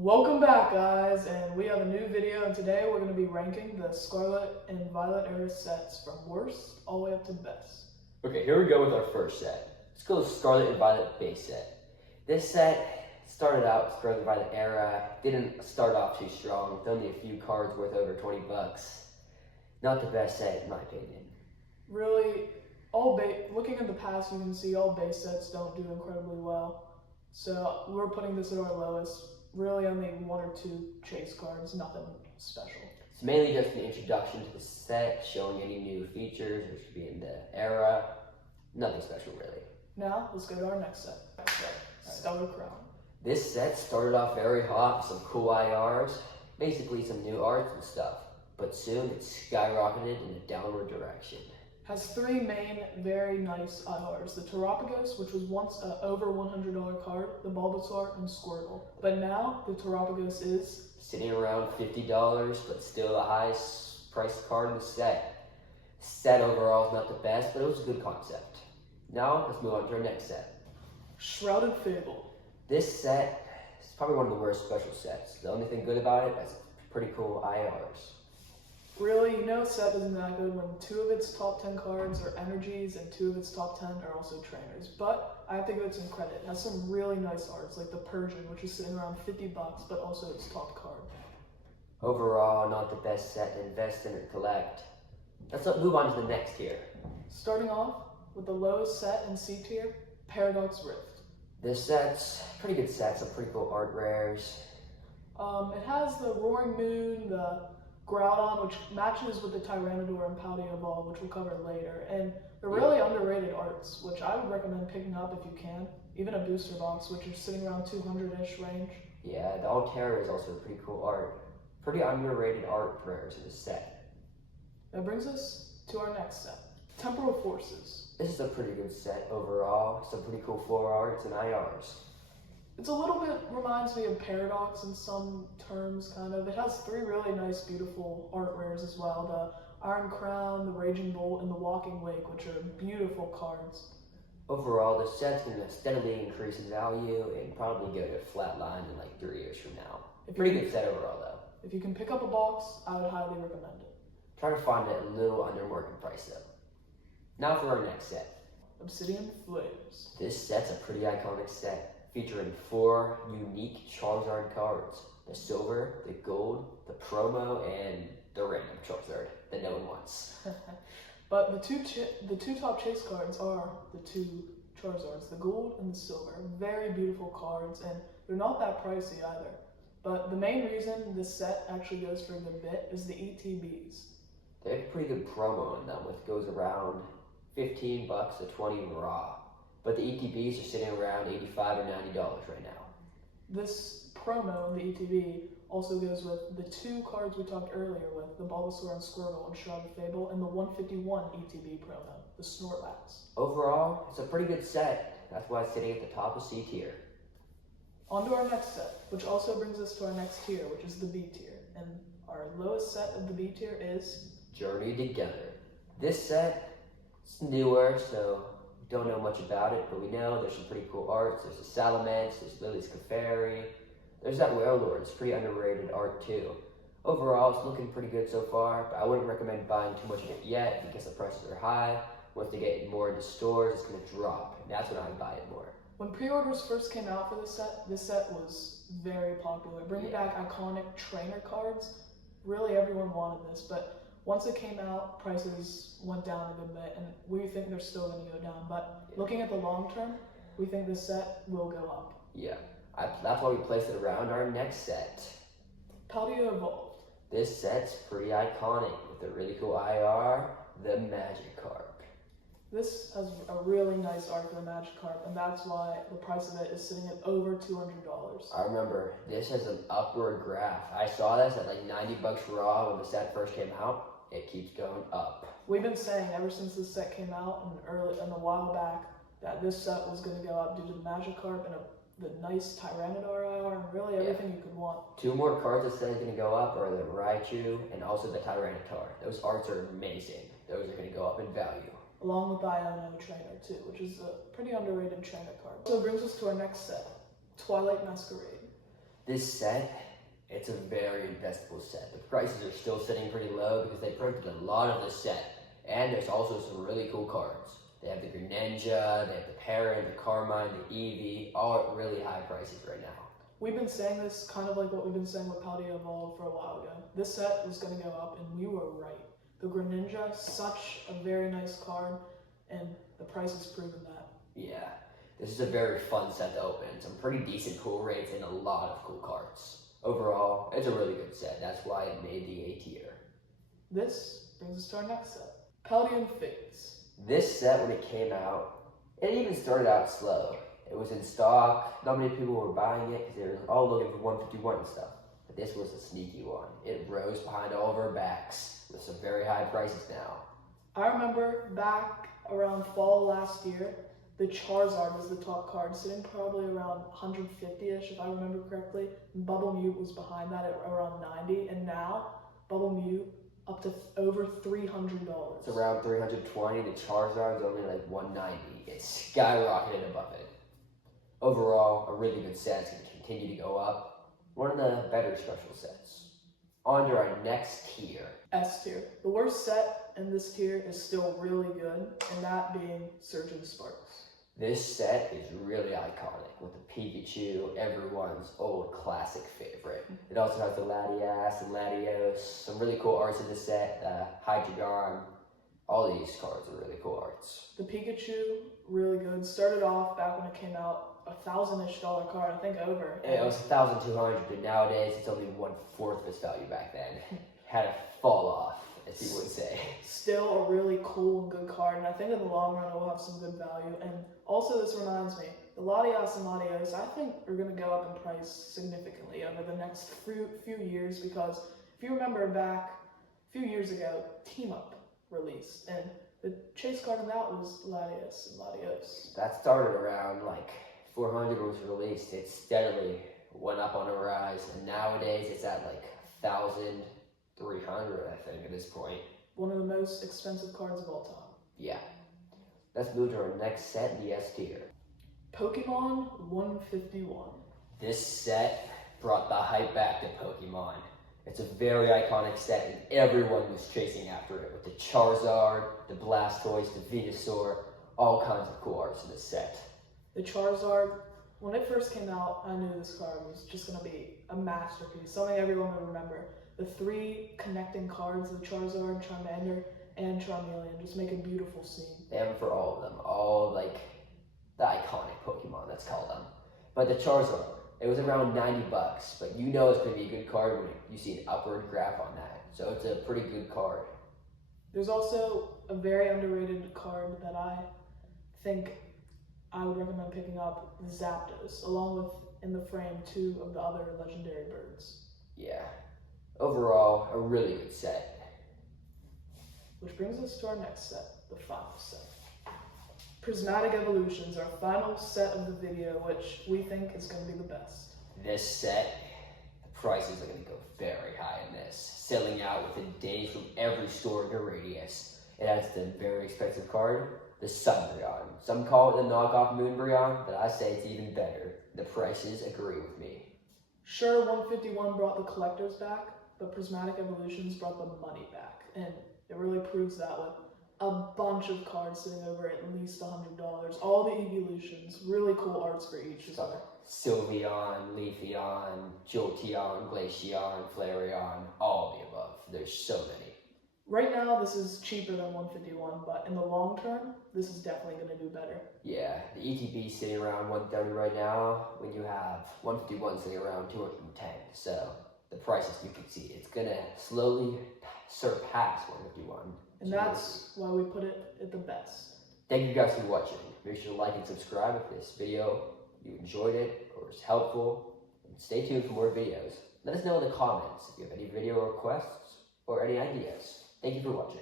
Welcome back, guys, and we have a new video, and today we're going to be ranking the Scarlet and Violet era sets from worst all the way up to best. Okay, here we go with our first set. Let's go with Scarlet and Violet base set. This set started out Scarlet and Violet era, didn't start off too strong, with only a few cards worth over 20 bucks. Not the best set in my opinion. Really, looking at the past, you can see all base sets don't do incredibly well. So we're putting this at our lowest. Really only one or two chase cards, nothing special. It's mainly just an introduction to the set, showing any new features, which could be in the era. Nothing special really. Now, let's go to our next set. Stellar Crown. This set started off very hot with some cool IRs, basically some new arts and stuff. But soon it skyrocketed in a downward direction. Has three main, very nice IRs. The Terapagos, which was once an over $100 card, the Bulbasaur, and Squirtle. But now, the Terapagos is sitting around $50, but still the highest priced card in the set. Set overall is not the best, but it was a good concept. Now, let's move on to our next set. Shrouded Fable. This set is probably one of the worst special sets. The only thing good about it is pretty cool IRs. Really, set isn't that good when two of its top 10 cards are energies and two of its top 10 are also trainers. But I have to give it some credit. It has some really nice arts, like the Persian, which is sitting around $50, but also its top card. Overall, not the best set to invest in or collect. Let's move on to the next tier. Starting off with the lowest set in C tier, Paradox Rift. This set's pretty good set, some pretty cool art rares. It has the Roaring Moon, the Groudon, which matches with the Tyranitar and Paldea Evolve, which we'll cover later, and they're really underrated arts, which I would recommend picking up if you can. Even a booster box, which is sitting around 200-ish range. Yeah, the Altera is also a pretty cool art. Pretty underrated art rares in this set. That brings us to our next set, Temporal Forces. This is a pretty good set overall. Some pretty cool 4 arts and IRs. It's a little bit reminds me of Paradox in some terms, kind of. It has 3 really nice, beautiful art rares as well. The Iron Crown, the Raging Bolt, and the Walking Wake, which are beautiful cards. Overall, the set's going to steadily increase in value and probably go to a flat line in like 3 years from now. Pretty good set overall, though. If you can pick up a box, I would highly recommend it. Try to find it a little under market price, though. Now for our next set. Obsidian Flames. This set's a pretty iconic set, featuring 4 unique Charizard cards. The silver, the gold, the promo, and the random Charizard that no one wants. But the two top chase cards are the 2 Charizards, the gold and the silver. Very beautiful cards, and they're not that pricey either. But the main reason this set actually goes for a good bit is the ETBs. They have a pretty good promo in them, which goes around $15 to $20 raw. But the ETBs are sitting around $85 or $90 right now. This promo, the ETB, also goes with the 2 cards we talked earlier with, the Bulbasaur and Squirtle and Shrouded Fable, and the 151 ETB promo, the Snorlax. Overall, it's a pretty good set. That's why it's sitting at the top of C tier. On to our next set, which also brings us to our next tier, which is the B tier. And our lowest set of the B tier is Journey Together. This set is newer, so we don't know much about it, but we know there's some pretty cool arts. There's the Salamence, there's Lily's Clefairy, there's that Wailord. It's pretty underrated art too. Overall, it's looking pretty good so far, but I wouldn't recommend buying too much of it yet because the prices are high. Once they get more into stores, it's going to drop, and that's when I would buy it more. When pre-orders first came out for this set was very popular. Bringing back iconic trainer cards, really everyone wanted this, but once it came out, prices went down a good bit, and we think they're still going to go down. But looking at the long term, we think this set will go up. Yeah, that's why we placed it around our next set. Paldea Evolved. This set's pretty iconic with a really cool IR, the Magikarp. This has a really nice art for the Magikarp, and that's why the price of it is sitting at over $200. I remember, this has an upward graph. I saw this at like $90 raw when the set first came out. It keeps going up. We've been saying ever since this set came out and a while back that this set was going to go up due to the Magikarp and the nice Tyranitar IR and really everything you could want. 2 more cards that said are going to go up are the Raichu and also the Tyranitar. Those arts are amazing. Those are going to go up in value. Along with the Iono Trainer too, which is a pretty underrated trainer card. So it brings us to our next set, Twilight Masquerade. This set, it's a very investable set. The prices are still sitting pretty low because they printed a lot of this set. And there's also some really cool cards. They have the Greninja, they have the Parent, the Carmine, the Eevee, all at really high prices right now. We've been saying this kind of like what we've been saying with Paldea Evolve for a while ago. This set was going to go up, and we were right. The Greninja, such a very nice card, and the price has proven that. Yeah, this is a very fun set to open. Some pretty decent pull rates and a lot of cool cards. Overall, it's a really good set. That's why it made the A tier. This brings us to our next set, Paldean Fates. This set, when it came out, it even started out slow. It was in stock. Not many people were buying it because they were all looking for 151 and stuff. But this was a sneaky one. It rose behind all of our backs with some very high prices now. I remember back around fall last year, the Charizard was the top card, sitting probably around 150-ish if I remember correctly. And Bubble Mew was behind that at around 90, and now Bubble Mew up to over $300. It's around 320. The Charizard's only like 190. It's skyrocketed above it. Overall, a really good set. It's going to continue to go up. One of the better special sets. On to our next tier. S tier. The worst set in this tier is still really good, and that being Surgeon Sparks. This set is really iconic with the Pikachu, everyone's old classic favorite. It also has the Latias and Latios, some really cool arts in this set, Hydreigon. All these cards are really cool arts. The Pikachu, really good. Started off back when it came out, $1,000-ish card, I think over. Yeah, it was 1,200, but nowadays it's only 1/4 of its value back then. Had to fall off, as you would say. Still a really cool and good card, and I think in the long run it will have some good value. And also, this reminds me, the Latias and Latios, I think are going to go up in price significantly over the next few years, because if you remember back a few years ago, Team Up released, and the chase card in that was Latias and Latios. That started around like 400 was released. It steadily went up on a rise, and nowadays it's at like 1,300, I think, at this point. One of the most expensive cards of all time. Yeah. Let's move to our next set, the S tier. Pokemon 151. This set brought the hype back to Pokemon. It's a very iconic set, and everyone was chasing after it with the Charizard, the Blastoise, the Venusaur, all kinds of cool arts in this set. The Charizard, when it first came out, I knew this card was just going to be a masterpiece, something everyone would remember. The 3 connecting cards, the Charizard, Charmander, and Charmeleon, just make a beautiful scene. They have it for all of them, all like the iconic Pokemon, let's call them. But the Charizard, it was around $90, but you know it's going to be a good card when you see an upward graph on that. So it's a pretty good card. There's also a very underrated card that I think I would recommend picking up, Zapdos, along with, in the frame, 2 of the other legendary birds. Yeah. Overall, a really good set. Which brings us to our next set, the final set. Prismatic Evolutions, our final set of the video, which we think is going to be the best. This set, the prices are going to go very high in this, selling out within days from every store in the radius. It has the very expensive card, the Sunbreon. Some call it the knockoff Moonbreon, but I say it's even better. The prices agree with me. Sure, 151 brought the collectors back, but Prismatic Evolutions brought the money back, and it really proves that with a bunch of cards sitting over at least $100. All the evolutions, really cool arts for each as well. Sylveon, Leafeon, Jolteon, Glaceon, Flareon, all of the above. There's so many. Right now, this is cheaper than 151, but in the long term, this is definitely going to do better. Yeah, the ETB is sitting around 130 right now, when you have 151 sitting around 210. So the prices, you can see, it's going to slowly surpass 151. And that's why we put it at the best. Thank you guys for watching. Make sure to like and subscribe if this video you enjoyed it or was helpful. And stay tuned for more videos. Let us know in the comments if you have any video requests or any ideas. Thank you for watching.